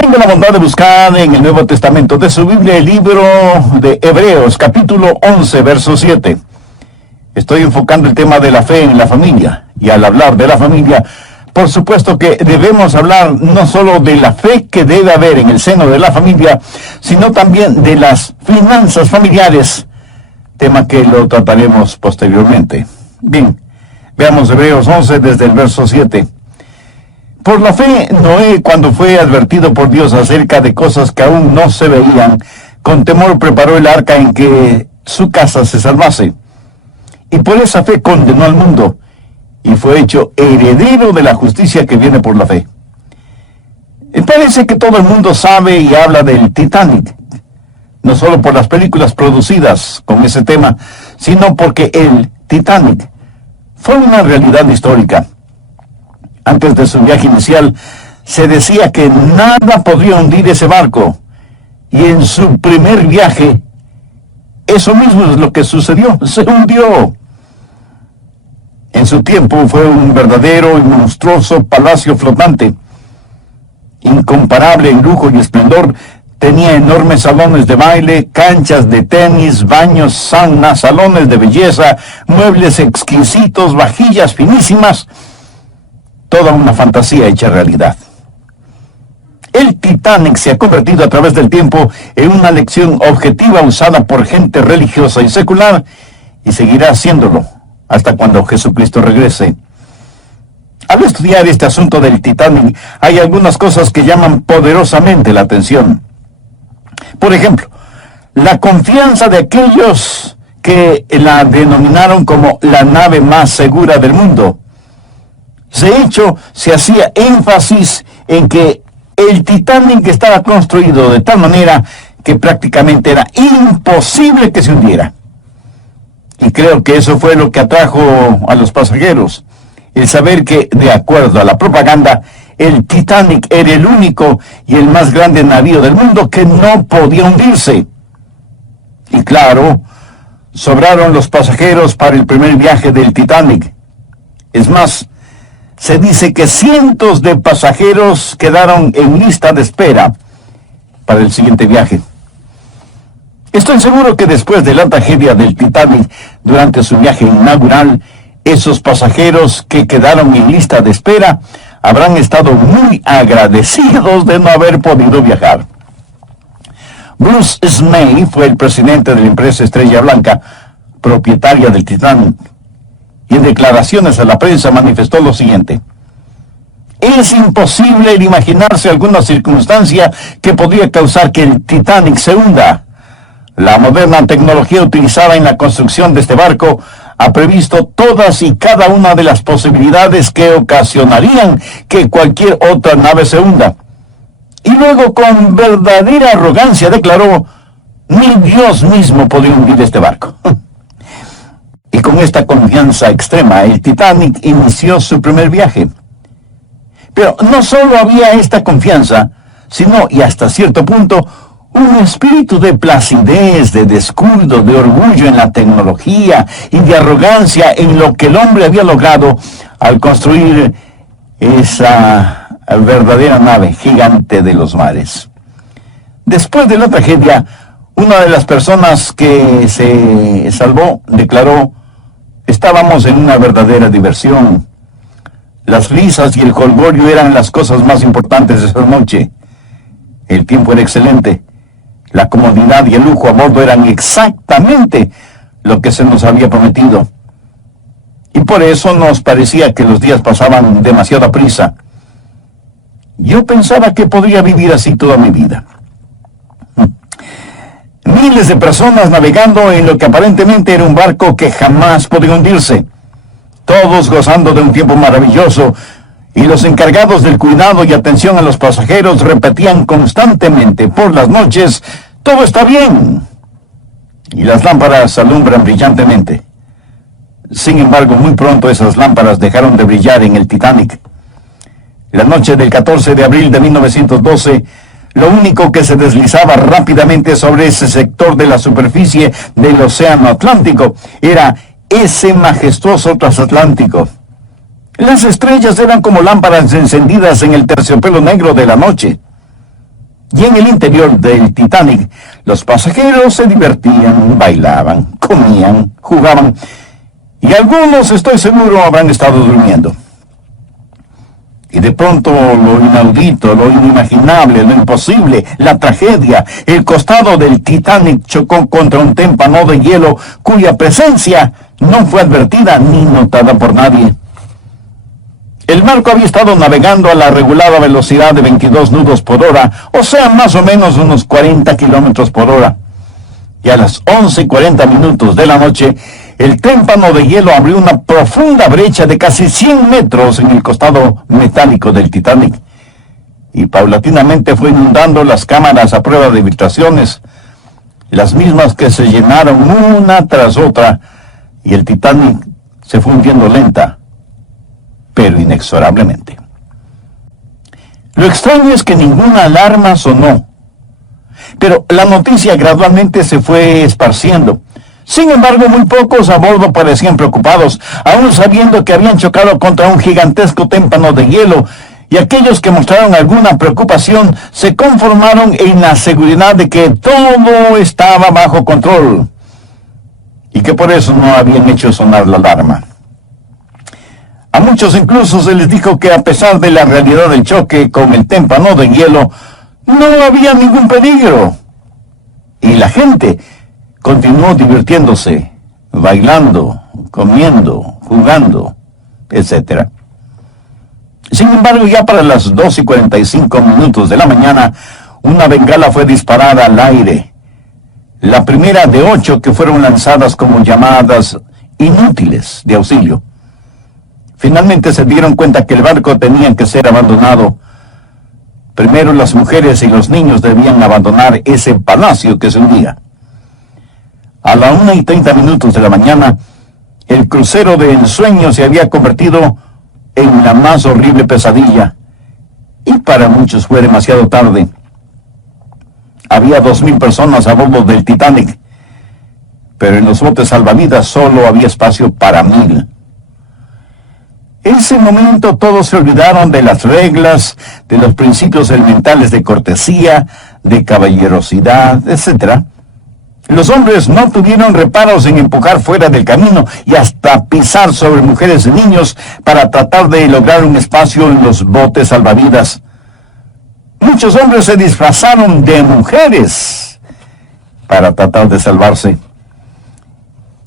Tenga la bondad de buscar en el Nuevo Testamento de su Biblia el libro de Hebreos, capítulo 11, verso 7. Estoy enfocando el tema de la fe en la familia. Y al hablar de la familia, por supuesto que debemos hablar no solo de la fe que debe haber en el seno de la familia, sino también de las finanzas familiares, tema que lo trataremos posteriormente. Bien, veamos Hebreos 11 desde el verso 7. Por la fe, Noé, cuando fue advertido por Dios acerca de cosas que aún no se veían, con temor preparó el arca en que su casa se salvase. Y por esa fe condenó al mundo, y fue hecho heredero de la justicia que viene por la fe. Parece que todo el mundo sabe y habla del Titanic, no solo por las películas producidas con ese tema, sino porque el Titanic fue una realidad histórica. Antes de su viaje inicial, se decía que nada podría hundir ese barco. Y en su primer viaje, eso mismo es lo que sucedió. Se hundió. En su tiempo fue un verdadero y monstruoso palacio flotante. Incomparable en lujo y esplendor, tenía enormes salones de baile, canchas de tenis, baños, sauna, salones de belleza, muebles exquisitos, vajillas finísimas. Toda una fantasía hecha realidad. El Titanic se ha convertido a través del tiempo en una lección objetiva usada por gente religiosa y secular, y seguirá haciéndolo hasta cuando Jesucristo regrese. Al estudiar este asunto del Titanic, hay algunas cosas que llaman poderosamente la atención. Por ejemplo, la confianza de aquellos que la denominaron como la nave más segura del mundo. De hecho, se hacía énfasis en que el Titanic estaba construido de tal manera que prácticamente era imposible que se hundiera. Y creo que eso fue lo que atrajo a los pasajeros, el saber que, de acuerdo a la propaganda, el Titanic era el único y el más grande navío del mundo que no podía hundirse. Y claro, sobraron los pasajeros para el primer viaje del Titanic. Es más, se dice que cientos de pasajeros quedaron en lista de espera para el siguiente viaje. Estoy seguro que después de la tragedia del Titanic, durante su viaje inaugural, esos pasajeros que quedaron en lista de espera habrán estado muy agradecidos de no haber podido viajar. Bruce Ismay fue el presidente de la empresa Estrella Blanca, propietaria del Titanic, y en declaraciones a la prensa manifestó lo siguiente: es imposible imaginarse alguna circunstancia que podría causar que el Titanic se hunda. La moderna tecnología utilizada en la construcción de este barco ha previsto todas y cada una de las posibilidades que ocasionarían que cualquier otra nave se hunda. Y luego, con verdadera arrogancia, declaró: ni Dios mismo podría hundir este barco. Y con esta confianza extrema, el Titanic inició su primer viaje. Pero no solo había esta confianza, sino, y hasta cierto punto, un espíritu de placidez, de descuido, de orgullo en la tecnología y de arrogancia en lo que el hombre había logrado al construir esa verdadera nave gigante de los mares. Después de la tragedia, una de las personas que se salvó declaró: estábamos en una verdadera diversión. Las risas y el jolgorio eran las cosas más importantes de esa noche. El tiempo era excelente. La comodidad y el lujo a bordo eran exactamente lo que se nos había prometido. Y por eso nos parecía que los días pasaban demasiada prisa. Yo pensaba que podría vivir así toda mi vida. Miles de personas navegando en lo que aparentemente era un barco que jamás podía hundirse. Todos gozando de un tiempo maravilloso, y los encargados del cuidado y atención a los pasajeros repetían constantemente por las noches: todo está bien. Y las lámparas alumbran brillantemente. Sin embargo, muy pronto esas lámparas dejaron de brillar en el Titanic. La noche del 14 de abril de 1912, lo único que se deslizaba rápidamente sobre ese sector de la superficie del Océano Atlántico era ese majestuoso transatlántico. Las estrellas eran como lámparas encendidas en el terciopelo negro de la noche. Y en el interior del Titanic, los pasajeros se divertían, bailaban, comían, jugaban, y algunos, estoy seguro, habrán estado durmiendo. Y de pronto lo inaudito, lo inimaginable, lo imposible, la tragedia, el costado del Titanic chocó contra un témpano de hielo cuya presencia no fue advertida ni notada por nadie. El barco había estado navegando a la regulada velocidad de 22 nudos por hora, o sea, más o menos unos 40 kilómetros por hora. Y a las 11:40 de la noche, el témpano de hielo abrió una profunda brecha de casi 100 metros en el costado metálico del Titanic. Y paulatinamente fue inundando las cámaras a prueba de filtraciones, las mismas que se llenaron una tras otra, y el Titanic se fue hundiendo lenta, pero inexorablemente. Lo extraño es que ninguna alarma sonó, pero la noticia gradualmente se fue esparciendo. Sin embargo, muy pocos a bordo parecían preocupados, aún sabiendo que habían chocado contra un gigantesco témpano de hielo, y aquellos que mostraron alguna preocupación se conformaron en la seguridad de que todo estaba bajo control, y que por eso no habían hecho sonar la alarma. A muchos incluso se les dijo que a pesar de la realidad del choque con el témpano de hielo, no había ningún peligro. Y la gente continuó divirtiéndose, bailando, comiendo, jugando, etc. Sin embargo, ya para las 2:45 de la mañana, una bengala fue disparada al aire. La primera de 8 que fueron lanzadas como llamadas inútiles de auxilio. Finalmente se dieron cuenta que el barco tenía que ser abandonado. Primero las mujeres y los niños debían abandonar ese palacio que se hundía. A la 1:30 de la mañana, el crucero de ensueño se había convertido en la más horrible pesadilla, y para muchos fue demasiado tarde. Había 2,000 personas a bordo del Titanic, pero en los botes salvavidas solo había espacio para 1,000. En ese momento todos se olvidaron de las reglas, de los principios elementales de cortesía, de caballerosidad, etc. Los hombres no tuvieron reparos en empujar fuera del camino y hasta pisar sobre mujeres y niños para tratar de lograr un espacio en los botes salvavidas. Muchos hombres se disfrazaron de mujeres para tratar de salvarse.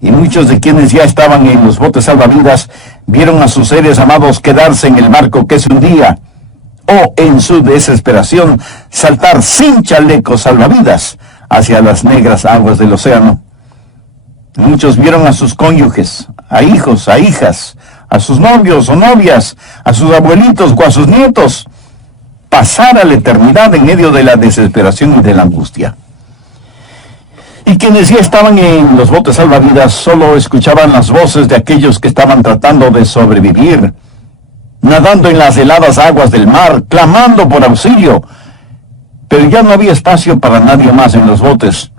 Y muchos de quienes ya estaban en los botes salvavidas vieron a sus seres amados quedarse en el barco que se hundía, o en su desesperación saltar sin chalecos salvavidas hacia las negras aguas del océano. Muchos vieron a sus cónyuges, a hijos, a hijas, a sus novios o novias, a sus abuelitos o a sus nietos, pasar a la eternidad en medio de la desesperación y de la angustia. Y quienes ya estaban en los botes salvavidas solo escuchaban las voces de aquellos que estaban tratando de sobrevivir, nadando en las heladas aguas del mar, clamando por auxilio. Pero ya no había espacio para nadie más en los botes,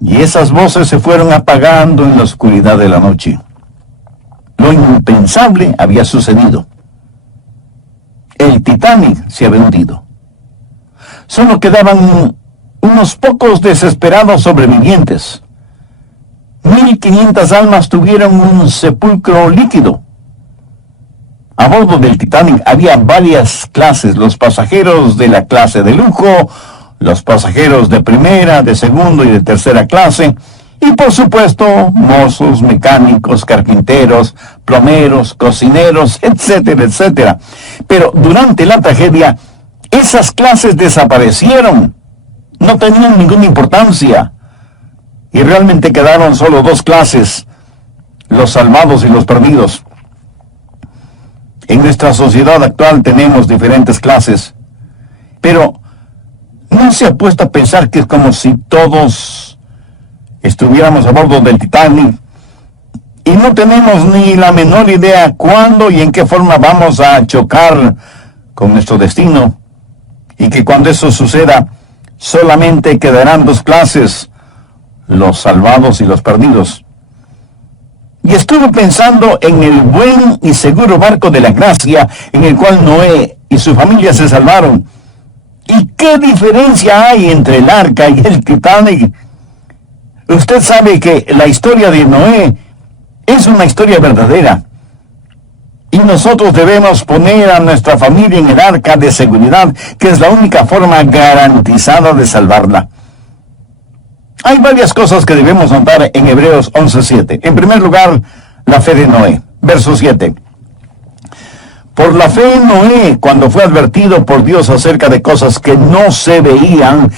y esas voces se fueron apagando en la oscuridad de la noche. Lo impensable había sucedido. El Titanic se había hundido. Solo quedaban unos pocos desesperados sobrevivientes. 1,500 almas tuvieron un sepulcro líquido. A bordo del Titanic había varias clases: los pasajeros de la clase de lujo, los pasajeros de primera, de segundo y de tercera clase, y por supuesto, mozos, mecánicos, carpinteros, plomeros, cocineros, etcétera, etcétera. Pero durante la tragedia, esas clases desaparecieron. No tenían ninguna importancia, y realmente quedaron solo 2 clases: los salvados y los perdidos. En nuestra sociedad actual tenemos diferentes clases, pero ¿no se ha puesto a pensar que es como si todos estuviéramos a bordo del Titanic y no tenemos ni la menor idea cuándo y en qué forma vamos a chocar con nuestro destino, y que cuando eso suceda solamente quedarán 2 clases: los salvados y los perdidos? Y estuve pensando en el buen y seguro barco de la gracia en el cual Noé y su familia se salvaron. ¿Y qué ¿Qué diferencia hay entre el arca y el Titanic? Usted sabe que la historia de Noé es una historia verdadera. Y nosotros debemos poner a nuestra familia en el arca de seguridad, que es la única forma garantizada de salvarla. Hay varias cosas que debemos notar en Hebreos 11:7. En primer lugar, la fe de Noé. Verso 7. Por la fe Noé, cuando fue advertido por Dios acerca de cosas que no se veían,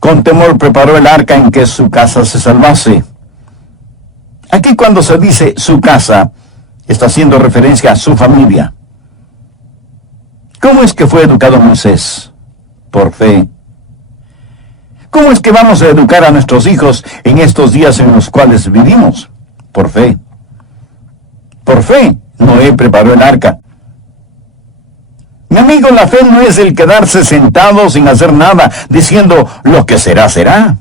con temor preparó el arca en que su casa se salvase. Aquí cuando se dice su casa, está haciendo referencia a su familia. ¿Cómo es que fue educado Moisés? Por fe. ¿Cómo es que vamos a educar a nuestros hijos en estos días en los cuales vivimos? Por fe. Por fe, Noé preparó el arca. Mi amigo, la fe no es el quedarse sentado sin hacer nada, diciendo lo que será, será.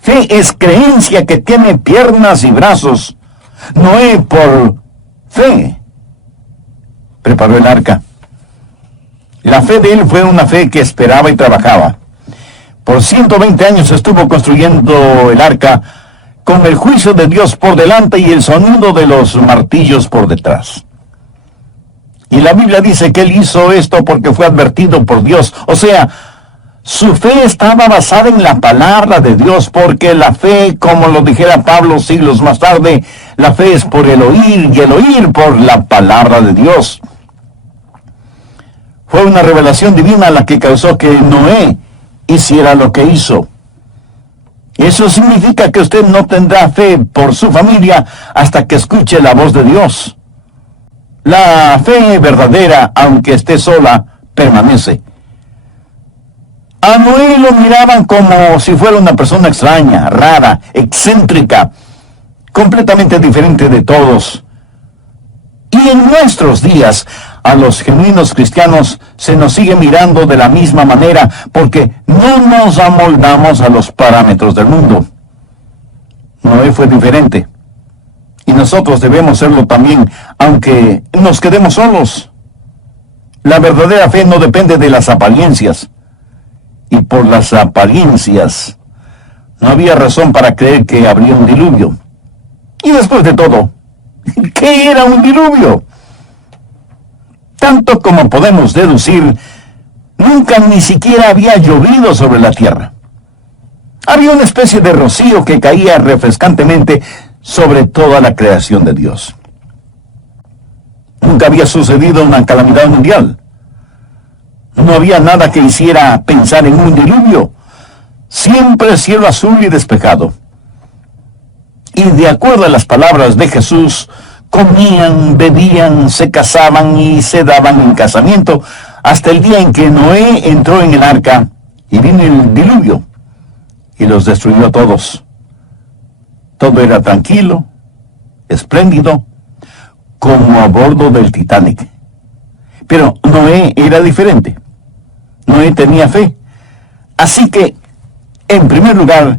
Fe es creencia que tiene piernas y brazos. Noé, por fe, preparó el arca. La fe de él fue una fe que esperaba y trabajaba. Por 120 años estuvo construyendo el arca con el juicio de Dios por delante y el sonido de los martillos por detrás. Y la Biblia dice que él hizo esto porque fue advertido por Dios. O sea, su fe estaba basada en la palabra de Dios, porque la fe, como lo dijera Pablo siglos más tarde, la fe es por el oír y el oír por la palabra de Dios. Fue una revelación divina la que causó que Noé hiciera lo que hizo. Eso significa que usted no tendrá fe por su familia hasta que escuche la voz de Dios. La fe verdadera, aunque esté sola, permanece. A Noé lo miraban como si fuera una persona extraña, rara, excéntrica, completamente diferente de todos. Y en nuestros días, a los genuinos cristianos se nos sigue mirando de la misma manera, porque no nos amoldamos a los parámetros del mundo. Noé fue diferente. Y nosotros debemos serlo también, aunque nos quedemos solos. La verdadera fe no depende de las apariencias. Y por las apariencias, no había razón para creer que habría un diluvio. Y después de todo, ¿qué era un diluvio? Tanto como podemos deducir, nunca ni siquiera había llovido sobre la tierra. Había una especie de rocío que caía refrescantemente sobre toda la creación de Dios. Nunca había sucedido una calamidad mundial. No había nada que hiciera pensar en un diluvio. Siempre cielo azul y despejado. Y de acuerdo a las palabras de Jesús, comían, bebían, se casaban y se daban en casamiento hasta el día en que Noé entró en el arca y vino el diluvio y los destruyó a todos. Todo era tranquilo, espléndido, como a bordo del Titanic. Pero Noé era diferente. Noé tenía fe. Así que, en primer lugar,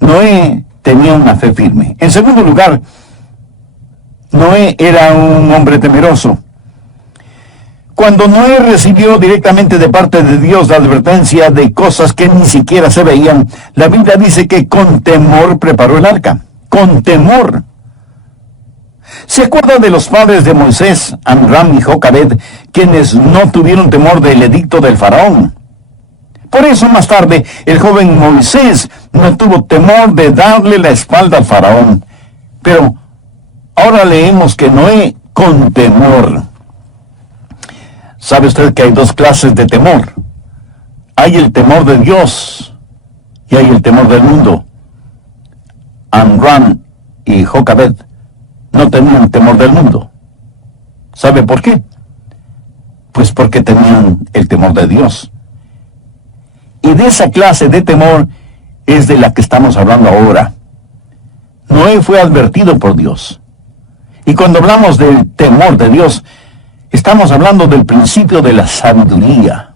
Noé tenía una fe firme. En segundo lugar, Noé era un hombre temeroso. Cuando Noé recibió directamente de parte de Dios la advertencia de cosas que ni siquiera se veían, la Biblia dice que con temor preparó el arca. Con temor. ¿Se acuerdan de los padres de Moisés, Amram y Jocabed, quienes no tuvieron temor del edicto del faraón? Por eso más tarde el joven Moisés no tuvo temor de darle la espalda al faraón. Pero ahora leemos que Noé con temor. ¿Sabe usted que hay dos clases de temor? Hay el temor de Dios y hay el temor del mundo. Amram y Jocabed no tenían temor del mundo. ¿Sabe por qué? Pues porque tenían el temor de Dios. Y de esa clase de temor es de la que estamos hablando ahora. Noé fue advertido por Dios. Y cuando hablamos del temor de Dios, estamos hablando del principio de la sabiduría.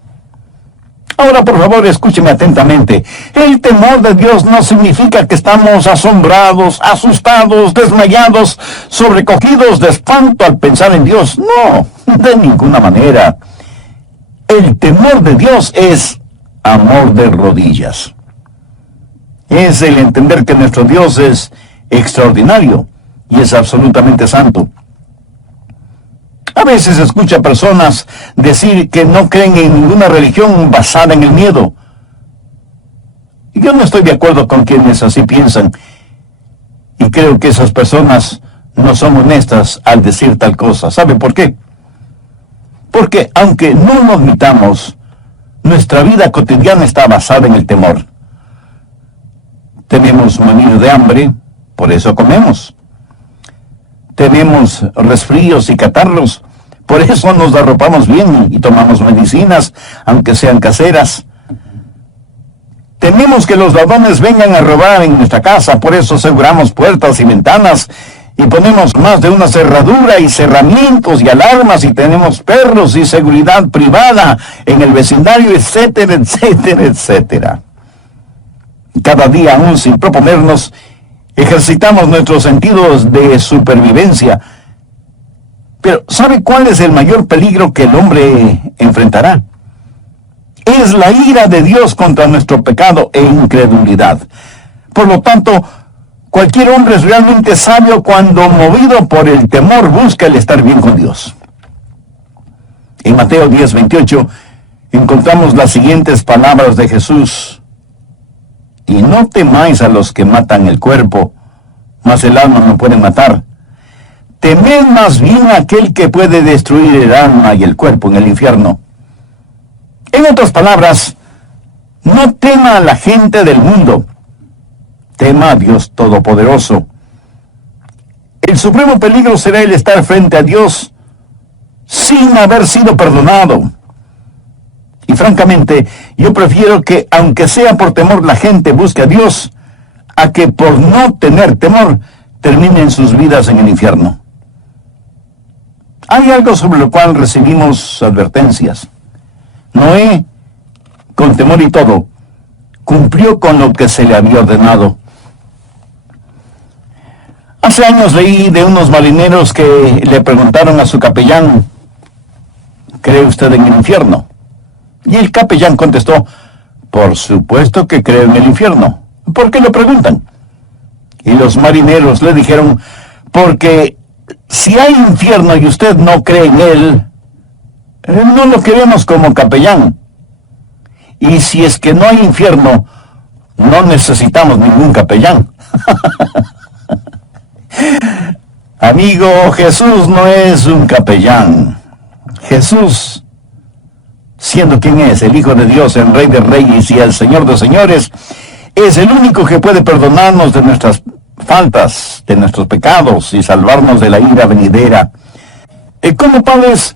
Ahora, por favor, escúcheme atentamente. El temor de Dios no significa que estamos asombrados, asustados, desmayados, sobrecogidos de espanto al pensar en Dios. No, de ninguna manera. El temor de Dios es amor de rodillas. Es el entender que nuestro Dios es extraordinario y es absolutamente santo. A veces escucha a personas decir que no creen en ninguna religión basada en el miedo. Yo no estoy de acuerdo con quienes así piensan. Y creo que esas personas no son honestas al decir tal cosa. ¿Sabe por qué? Porque aunque no lo admitamos, nuestra vida cotidiana está basada en el temor. Tenemos morir de hambre, por eso comemos. Tenemos resfríos y catarros, por eso nos arropamos bien y tomamos medicinas, aunque sean caseras. Tememos que los ladrones vengan a robar en nuestra casa, por eso aseguramos puertas y ventanas y ponemos más de una cerradura y cerramientos y alarmas y tenemos perros y seguridad privada en el vecindario, etcétera, etcétera, etcétera. Cada día, aún sin proponernos, ejercitamos nuestros sentidos de supervivencia. Pero ¿sabe cuál es el mayor peligro que el hombre enfrentará? Es la ira de Dios contra nuestro pecado e incredulidad. Por lo tanto, cualquier hombre es realmente sabio cuando, movido por el temor, busca el estar bien con Dios. En Mateo 10:28 encontramos las siguientes palabras de Jesús: y no temáis a los que matan el cuerpo, mas el alma no puede matar. Temed más bien a aquel que puede destruir el alma y el cuerpo en el infierno. En otras palabras, no tema a la gente del mundo, tema a Dios Todopoderoso. El supremo peligro será el estar frente a Dios sin haber sido perdonado. Y francamente, yo prefiero que, aunque sea por temor, la gente busque a Dios, a que por no tener temor, terminen sus vidas en el infierno. Hay algo sobre lo cual recibimos advertencias. Noé, con temor y todo, cumplió con lo que se le había ordenado. Hace años leí de unos marineros que le preguntaron a su capellán: ¿cree usted en el infierno? Y el capellán contestó: por supuesto que creo en el infierno. ¿Por qué lo preguntan? Y los marineros le dijeron: porque si hay infierno y usted no cree en él, no lo queremos como capellán. Y si es que no hay infierno, no necesitamos ningún capellán. Amigo, Jesús no es un capellán. Jesús, siendo quien es, el Hijo de Dios, el Rey de Reyes y el Señor de Señores, es el único que puede perdonarnos de nuestras faltas, de nuestros pecados y salvarnos de la ira venidera. Como padres,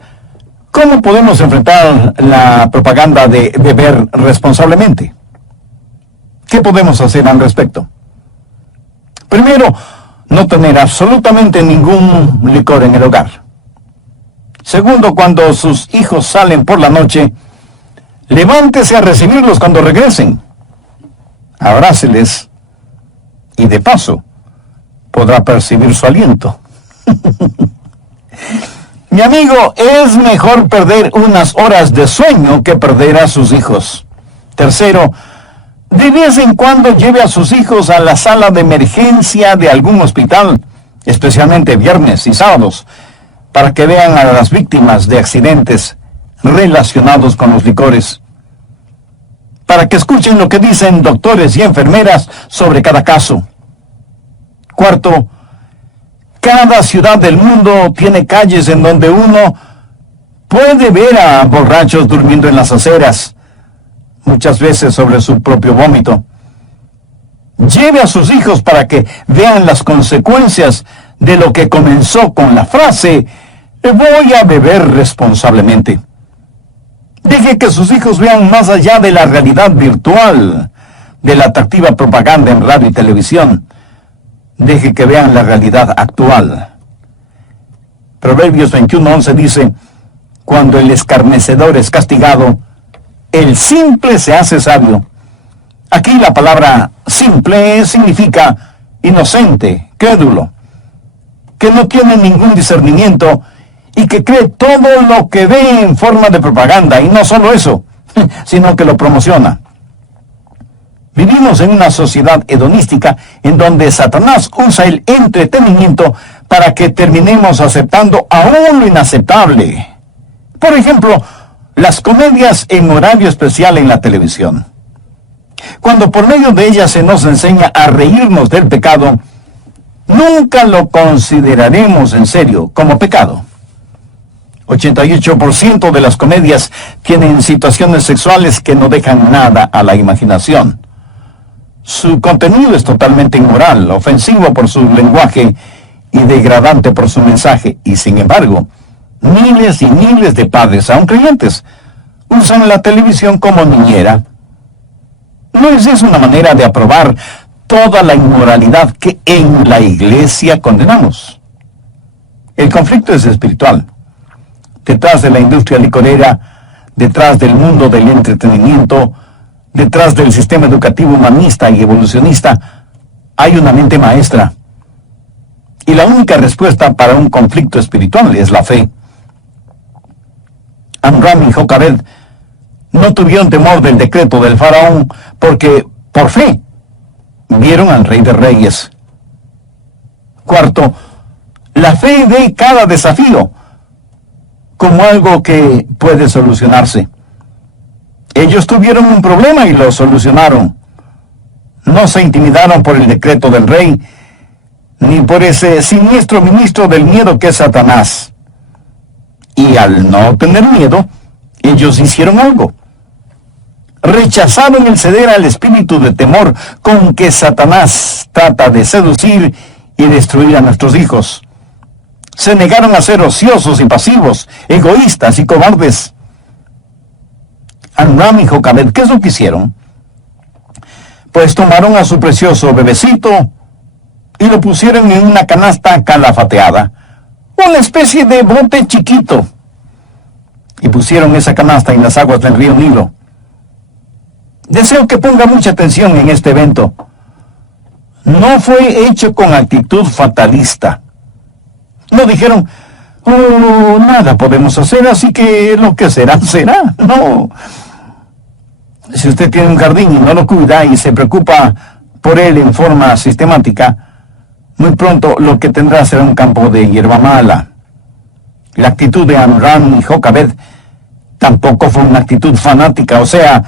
¿cómo podemos enfrentar la propaganda de beber responsablemente? ¿Qué podemos hacer al respecto? Primero, no tener absolutamente ningún licor en el hogar. Segundo, cuando sus hijos salen por la noche, levántese a recibirlos cuando regresen. Abráceles y de paso podrá percibir su aliento. Mi amigo, es mejor perder unas horas de sueño que perder a sus hijos. Tercero, de vez en cuando lleve a sus hijos a la sala de emergencia de algún hospital, especialmente viernes y sábados, para que vean a las víctimas de accidentes relacionados con los licores, para que escuchen lo que dicen doctores y enfermeras sobre cada caso. Cuarto, cada ciudad del mundo tiene calles en donde uno puede ver a borrachos durmiendo en las aceras, muchas veces sobre su propio vómito. Lleve a sus hijos para que vean las consecuencias de lo que comenzó con la frase: voy a beber responsablemente. Deje que sus hijos vean más allá de la realidad virtual, de la atractiva propaganda en radio y televisión. Deje que vean la realidad actual. Proverbios 21:11 dice: cuando el escarnecedor es castigado, el simple se hace sabio. Aquí la palabra simple significa inocente, crédulo, que no tiene ningún discernimiento y que cree todo lo que ve en forma de propaganda, y no solo eso, sino que lo promociona. Vivimos en una sociedad hedonística en donde Satanás usa el entretenimiento para que terminemos aceptando aún lo inaceptable. Por ejemplo, las comedias en horario especial en la televisión. Cuando por medio de ellas se nos enseña a reírnos del pecado, nunca lo consideraremos en serio como pecado. 88% de las comedias tienen situaciones sexuales que no dejan nada a la imaginación. Su contenido es totalmente inmoral, ofensivo por su lenguaje y degradante por su mensaje. Y sin embargo, miles y miles de padres, aun creyentes, usan la televisión como niñera. ¿No es eso una manera de aprobar toda la inmoralidad que en la iglesia condenamos? El conflicto es espiritual. Detrás de la industria licorera, detrás del mundo del entretenimiento, detrás del sistema educativo humanista y evolucionista, hay una mente maestra. Y la única respuesta para un conflicto espiritual es la fe. Amram y Jocabed no tuvieron temor del decreto del faraón porque, por fe, vieron al Rey de Reyes. Cuarto, la fe ve cada desafío como algo que puede solucionarse. Ellos tuvieron un problema y lo solucionaron. No se intimidaron por el decreto del rey, ni por ese siniestro ministro del miedo que es Satanás. Y al no tener miedo, ellos hicieron algo. Rechazaron el ceder al espíritu de temor con que Satanás trata de seducir y destruir a nuestros hijos. Se negaron a ser ociosos y pasivos, egoístas y cobardes. Amram y Jocabed, ¿qué es lo que hicieron? Pues tomaron a su precioso bebecito y lo pusieron en una canasta calafateada, una especie de bote chiquito, y pusieron esa canasta en las aguas del río Nilo. Deseo que ponga mucha atención en este evento. No fue hecho con actitud fatalista. No dijeron, oh, nada podemos hacer, así que lo que será, será. No. Si usted tiene un jardín y no lo cuida y se preocupa por él en forma sistemática, muy pronto lo que tendrá será un campo de hierba mala. La actitud de Amram y Jocabed tampoco fue una actitud fanática, o sea,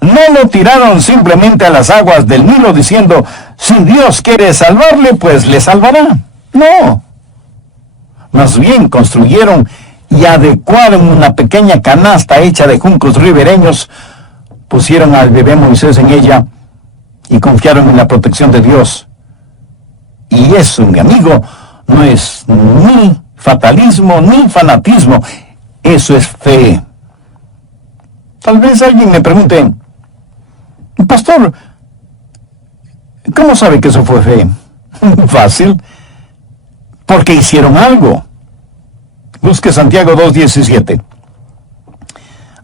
no lo tiraron simplemente a las aguas del Nilo diciendo, si Dios quiere salvarle, pues le salvará. No. Más bien construyeron y adecuaron una pequeña canasta hecha de juncos ribereños, pusieron al bebé Moisés en ella y confiaron en la protección de Dios. Y eso, mi amigo, no es ni fatalismo ni fanatismo, eso es fe. Tal vez alguien me pregunte, pastor, ¿cómo sabe que eso fue fe? Fácil, porque hicieron algo. Busque Santiago 2:17.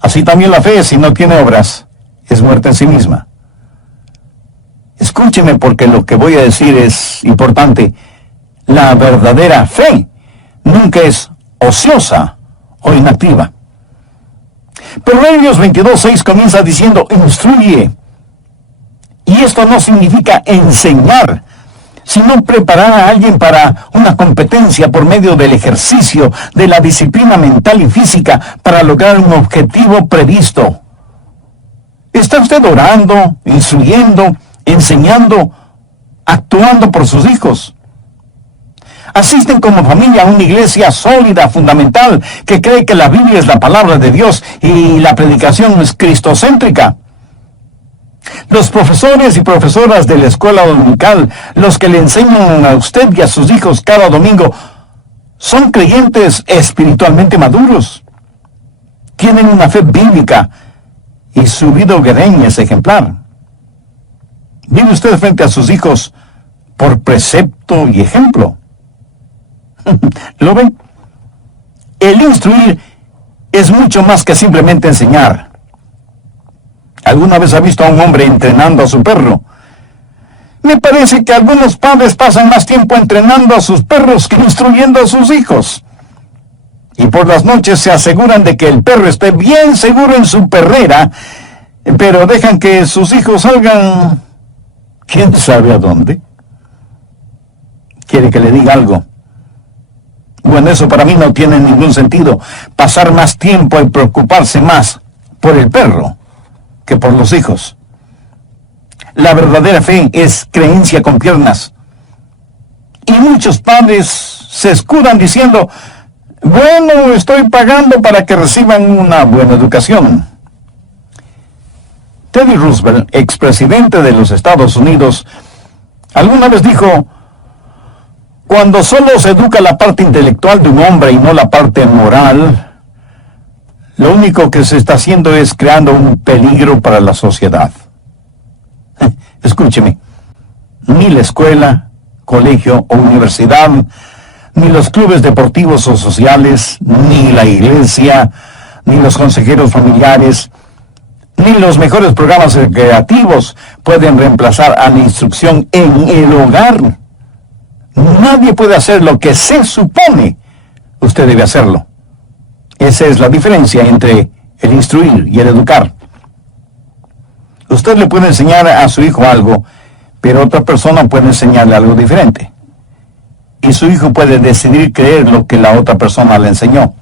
Así también la fe, si no tiene obras, es muerta en sí misma. Escúcheme porque lo que voy a decir es importante. La verdadera fe nunca es ociosa o inactiva. Proverbios 22:6 comienza diciendo, instruye. Y esto no significa enseñar, sino preparar a alguien para una competencia por medio del ejercicio, de la disciplina mental y física para lograr un objetivo previsto. ¿Está usted orando, instruyendo, enseñando, actuando por sus hijos? Asisten como familia a una iglesia sólida, fundamental, que cree que la Biblia es la palabra de Dios y la predicación es cristocéntrica. Los profesores y profesoras de la escuela dominical, los que le enseñan a usted y a sus hijos cada domingo, son creyentes espiritualmente maduros. Tienen una fe bíblica y su vida hogareña es ejemplar. Vive usted frente a sus hijos por precepto y ejemplo. ¿Lo ven? El instruir es mucho más que simplemente enseñar. ¿Alguna vez ha visto a un hombre entrenando a su perro? Me parece que algunos padres pasan más tiempo entrenando a sus perros que instruyendo a sus hijos. Y por las noches se aseguran de que el perro esté bien seguro en su perrera, pero dejan que sus hijos salgan, quién sabe a dónde. ¿Quiere que le diga algo? Bueno, eso para mí no tiene ningún sentido. Pasar más tiempo y preocuparse más por el perro que por los hijos. La verdadera fe es creencia con piernas. Y muchos padres se escudan diciendo, bueno, estoy pagando para que reciban una buena educación. Teddy Roosevelt, expresidente de los Estados Unidos, alguna vez dijo, cuando solo se educa la parte intelectual de un hombre y no la parte moral, lo único que se está haciendo es creando un peligro para la sociedad. Escúcheme, ni la escuela, colegio o universidad, ni los clubes deportivos o sociales, ni la iglesia, ni los consejeros familiares, ni los mejores programas recreativos pueden reemplazar a la instrucción en el hogar. Nadie puede hacer lo que se supone usted debe hacerlo. Esa es la diferencia entre el instruir y el educar. Usted le puede enseñar a su hijo algo, pero otra persona puede enseñarle algo diferente. Y su hijo puede decidir creer lo que la otra persona le enseñó.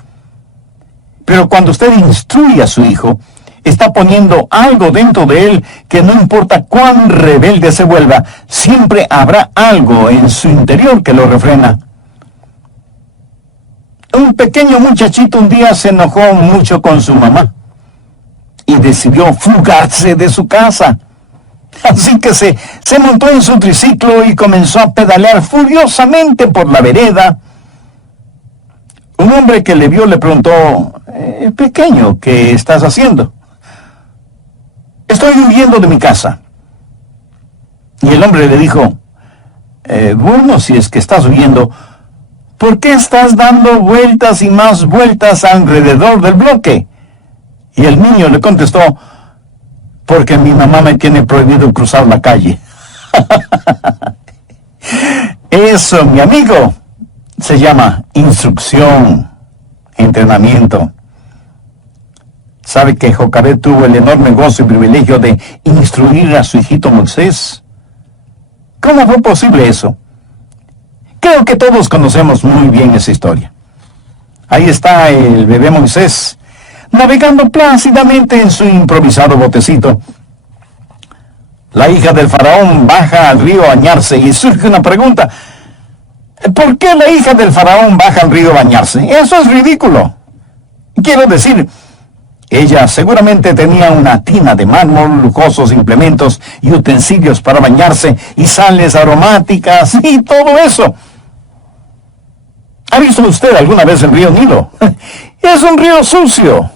Pero cuando usted instruye a su hijo, está poniendo algo dentro de él que no importa cuán rebelde se vuelva, siempre habrá algo en su interior que lo refrena. Un pequeño muchachito un día se enojó mucho con su mamá y decidió fugarse de su casa. Así que se montó en su triciclo y comenzó a pedalear furiosamente por la vereda. Un hombre que le vio le preguntó, pequeño, ¿qué estás haciendo? Estoy huyendo de mi casa. Y el hombre le dijo, bueno, si es que estás huyendo, ¿por qué estás dando vueltas y más vueltas alrededor del bloque? Y el niño le contestó, porque mi mamá me tiene prohibido cruzar la calle. Eso, mi amigo, se llama instrucción, entrenamiento. ¿Sabe que Jocabed tuvo el enorme gozo y privilegio de instruir a su hijito Moisés? ¿Cómo fue posible eso? Creo que todos conocemos muy bien esa historia. Ahí está el bebé Moisés, navegando plácidamente en su improvisado botecito. La hija del faraón baja al río a bañarse y surge una pregunta. ¿Por qué la hija del faraón baja al río a bañarse? Eso es ridículo. Quiero decir, ella seguramente tenía una tina de mármol, lujosos implementos y utensilios para bañarse y sales aromáticas y todo eso. ¿Ha visto usted alguna vez el río Nilo? Es un río sucio.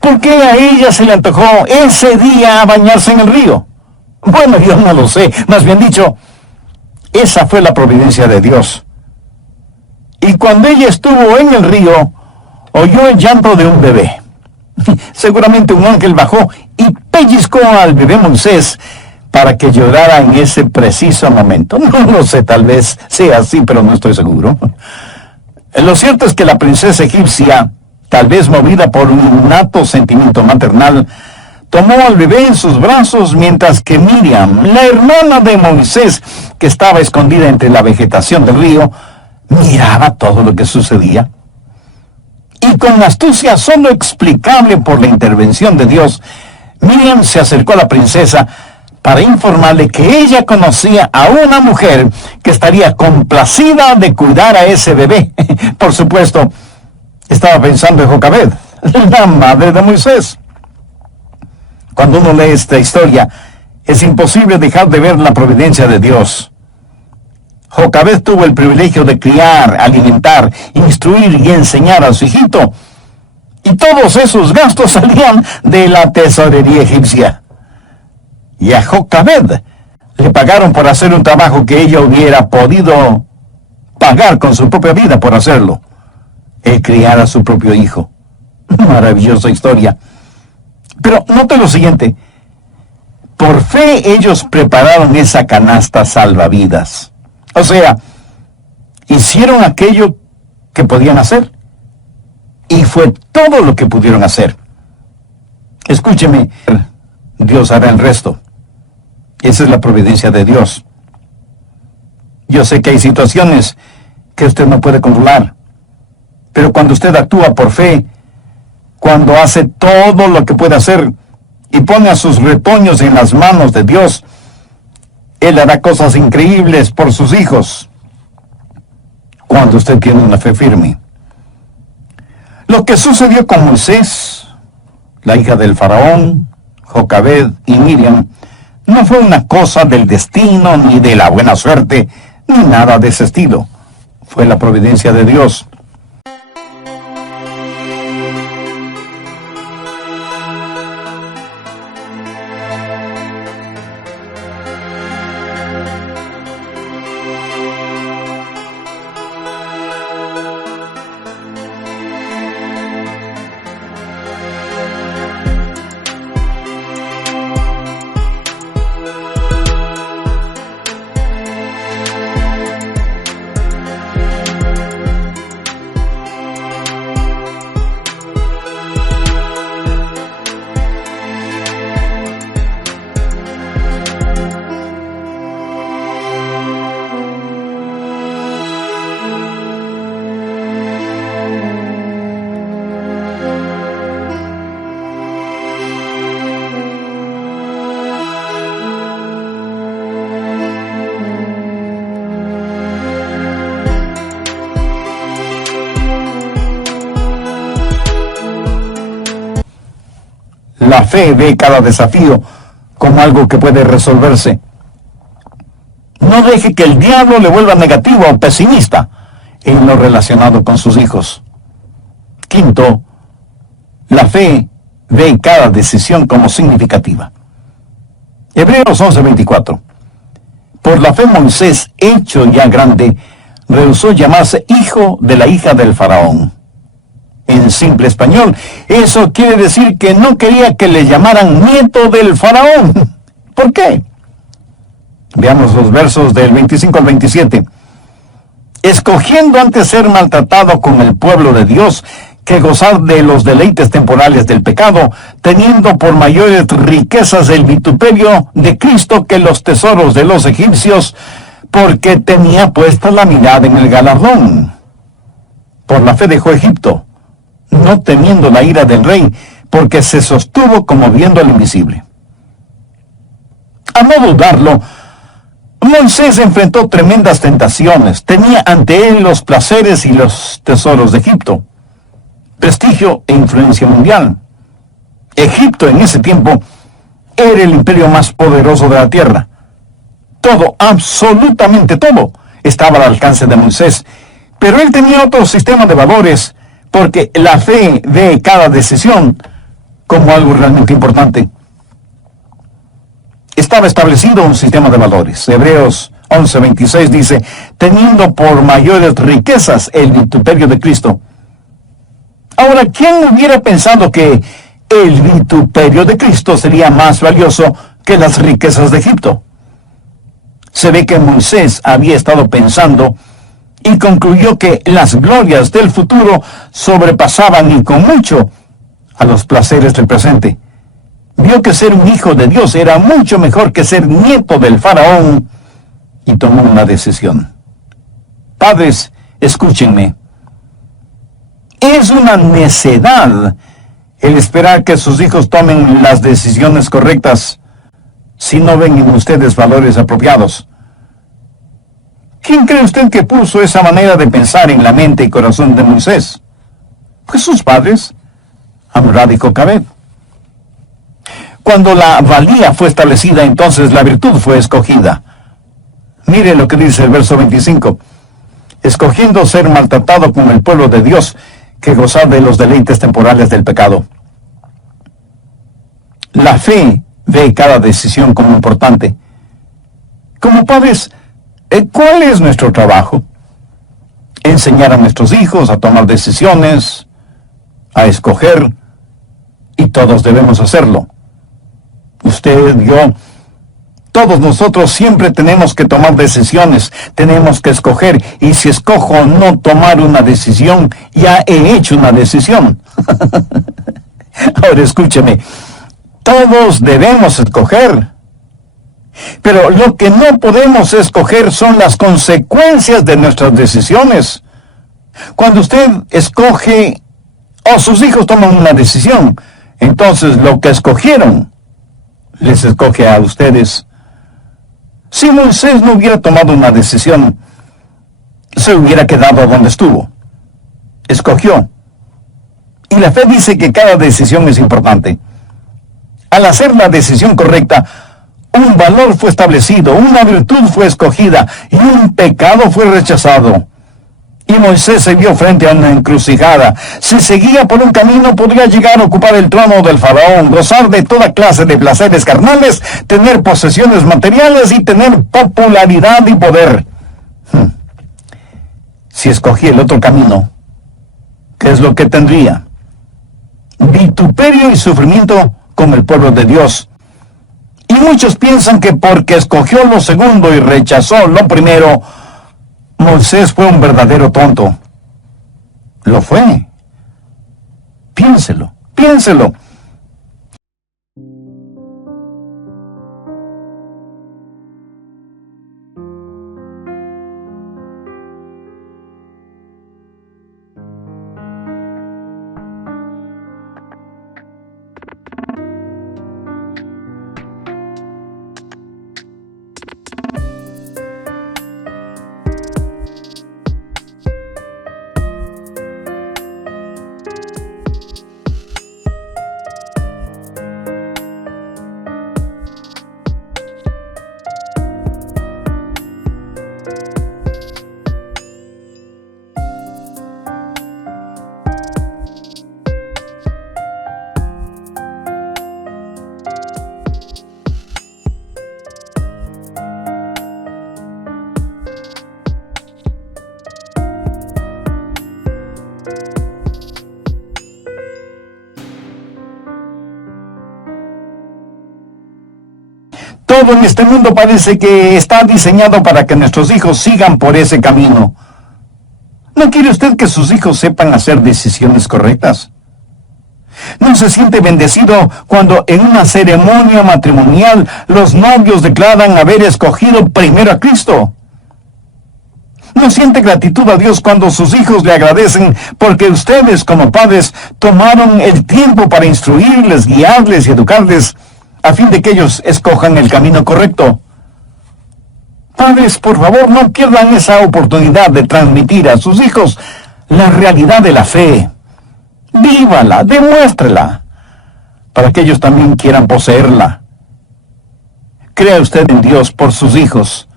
¿Por qué a ella se le antojó ese día bañarse en el río? Bueno, yo no lo sé. Más bien dicho, esa fue la providencia de Dios. Y cuando ella estuvo en el río, oyó el llanto de un bebé. Seguramente un ángel bajó y pellizcó al bebé Moisés para que llorara en ese preciso momento. No lo sé, tal vez sea así, pero no estoy seguro. Lo cierto es que la princesa egipcia, tal vez movida por un innato sentimiento maternal, tomó al bebé en sus brazos mientras que Miriam, la hermana de Moisés, que estaba escondida entre la vegetación del río, miraba todo lo que sucedía. Y con astucia solo explicable por la intervención de Dios, Miriam se acercó a la princesa para informarle que ella conocía a una mujer que estaría complacida de cuidar a ese bebé. Por supuesto, estaba pensando en Jocabed, la madre de Moisés. Cuando uno lee esta historia, es imposible dejar de ver la providencia de Dios. Jocabed tuvo el privilegio de criar, alimentar, instruir y enseñar a su hijito. Y todos esos gastos salían de la tesorería egipcia. Y a Jocabed le pagaron por hacer un trabajo que ella hubiera podido pagar con su propia vida por hacerlo. El criar a su propio hijo. Maravillosa historia. Pero note lo siguiente. Por fe ellos prepararon esa canasta salvavidas. O sea, hicieron aquello que podían hacer. Y fue todo lo que pudieron hacer. Escúcheme, Dios hará el resto. Esa es la providencia de Dios. Yo sé que hay situaciones que usted no puede controlar, pero cuando usted actúa por fe, cuando hace todo lo que puede hacer y pone a sus retoños en las manos de Dios, Él hará cosas increíbles por sus hijos, cuando usted tiene una fe firme. Lo que sucedió con Moisés, la hija del faraón, Jocabed y Miriam, no fue una cosa del destino, ni de la buena suerte, ni nada de ese estilo. Fue la providencia de Dios. La fe ve cada desafío como algo que puede resolverse. No deje que el diablo le vuelva negativo o pesimista en lo relacionado con sus hijos. Quinto, la fe ve cada decisión como significativa. Hebreos 11:24. Por la fe Moisés, hecho ya grande, rehusó llamarse hijo de la hija del faraón. En simple español, eso quiere decir que no quería que le llamaran nieto del faraón. ¿Por qué? Veamos los versos del 25 al 27. Escogiendo antes ser maltratado con el pueblo de Dios que gozar de los deleites temporales del pecado, teniendo por mayores riquezas el vituperio de Cristo que los tesoros de los egipcios, porque tenía puesta la mirada en el galardón. Por la fe dejó Egipto, no temiendo la ira del rey, porque se sostuvo como viendo al invisible. A no dudarlo, Moisés enfrentó tremendas tentaciones. Tenía ante él los placeres y los tesoros de Egipto, prestigio e influencia mundial. Egipto en ese tiempo era el imperio más poderoso de la tierra. Todo, absolutamente todo, estaba al alcance de Moisés. Pero él tenía otro sistema de valores, porque la fe ve cada decisión como algo realmente importante. Estaba establecido un sistema de valores. Hebreos 11:26 dice, teniendo por mayores riquezas el vituperio de Cristo. Ahora, ¿quién hubiera pensado que el vituperio de Cristo sería más valioso que las riquezas de Egipto? Se ve que Moisés había estado pensando y concluyó que las glorias del futuro sobrepasaban y con mucho a los placeres del presente. Vio que ser un hijo de Dios era mucho mejor que ser nieto del faraón y tomó una decisión. Padres, escúchenme. Es una necedad el esperar que sus hijos tomen las decisiones correctas si no ven en ustedes valores apropiados. ¿Quién cree usted que puso esa manera de pensar en la mente y corazón de Moisés? Pues sus padres, Amrad y Jocabed. Cuando la valía fue establecida, entonces la virtud fue escogida. Mire lo que dice el verso 25. Escogiendo ser maltratado con el pueblo de Dios, que gozar de los deleites temporales del pecado. La fe ve cada decisión como importante. Como padres, ¿cuál es nuestro trabajo? Enseñar a nuestros hijos a tomar decisiones, a escoger, y todos debemos hacerlo. Usted, yo, Todos nosotros siempre tenemos que tomar decisiones, tenemos que escoger, y si escojo no tomar una decisión, ya he hecho una decisión. Ahora escúcheme, todos debemos escoger, pero lo que no podemos escoger son las consecuencias de nuestras decisiones. Cuando usted escoge, o sus hijos toman una decisión, entonces lo que escogieron les escoge a ustedes. Si Moisés no hubiera tomado una decisión, se hubiera quedado donde estuvo. Escogió. Y la fe dice que cada decisión es importante. Al hacer la decisión correcta, un valor fue establecido, una virtud fue escogida y un pecado fue rechazado. Y Moisés se vio frente a una encrucijada. Si seguía por un camino, podría llegar a ocupar el trono del faraón, gozar de toda clase de placeres carnales, tener posesiones materiales y tener popularidad y poder. Si escogía el otro camino, ¿qué es lo que tendría? Vituperio y sufrimiento como el pueblo de Dios. Y muchos piensan que porque escogió lo segundo y rechazó lo primero, Moisés fue un verdadero tonto. Lo fue. Piénselo, piénselo. Todo en este mundo parece que está diseñado para que nuestros hijos sigan por ese camino. ¿No quiere usted que sus hijos sepan hacer decisiones correctas? ¿No se siente bendecido cuando en una ceremonia matrimonial los novios declaran haber escogido primero a Cristo? ¿No siente gratitud a Dios cuando sus hijos le agradecen porque ustedes como padres tomaron el tiempo para instruirles, guiarles y educarles a fin de que ellos escojan el camino correcto? Padres, por favor, no pierdan esa oportunidad de transmitir a sus hijos la realidad de la fe. Vívala, demuéstrela, para que ellos también quieran poseerla. Crea usted en Dios por sus hijos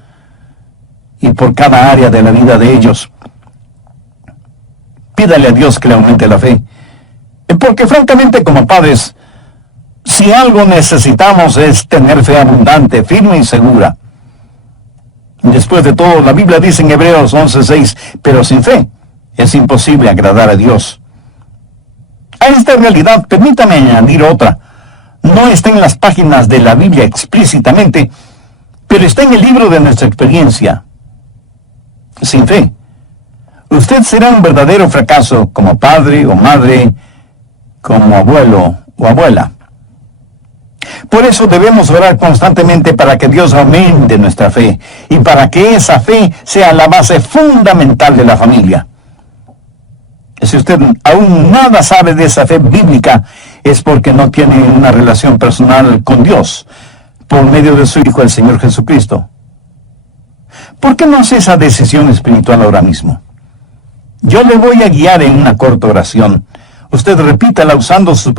y por cada área de la vida de ellos. Pídale a Dios que le aumente la fe, porque francamente como padres, si algo necesitamos es tener fe abundante, firme y segura. Después de todo, la Biblia dice en Hebreos 11:6, pero sin fe es imposible agradar a Dios. A esta realidad, permítame añadir otra. No está en las páginas de la Biblia explícitamente, pero está en el libro de nuestra experiencia. Sin fe, usted será un verdadero fracaso como padre o madre, como abuelo o abuela. Por eso debemos orar constantemente para que Dios aumente nuestra fe y para que esa fe sea la base fundamental de la familia. Si usted aún nada sabe de esa fe bíblica, es porque no tiene una relación personal con Dios por medio de su Hijo, el Señor Jesucristo. ¿Por qué no hace esa decisión espiritual ahora mismo? Yo le voy a guiar en una corta oración. Usted repítala usando sus